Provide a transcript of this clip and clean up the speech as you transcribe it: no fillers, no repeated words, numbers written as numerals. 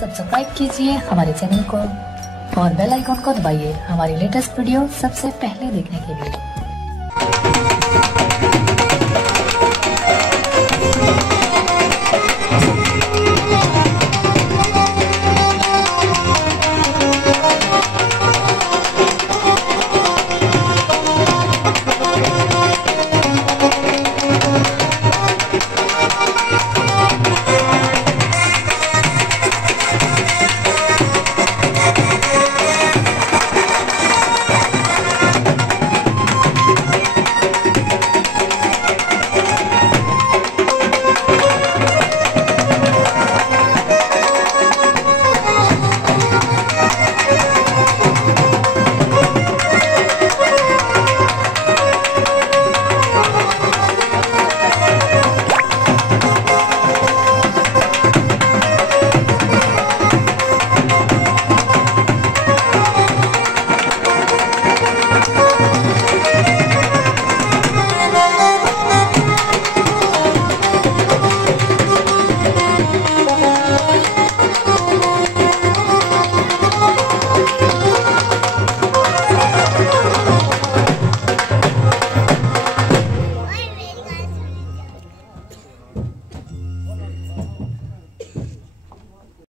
Subscribe कीजिए हमारे channel को और बेल आइकॉन को दबाइए हमारी लेटेस्ट वीडियो सबसे पहले देखने के लिए।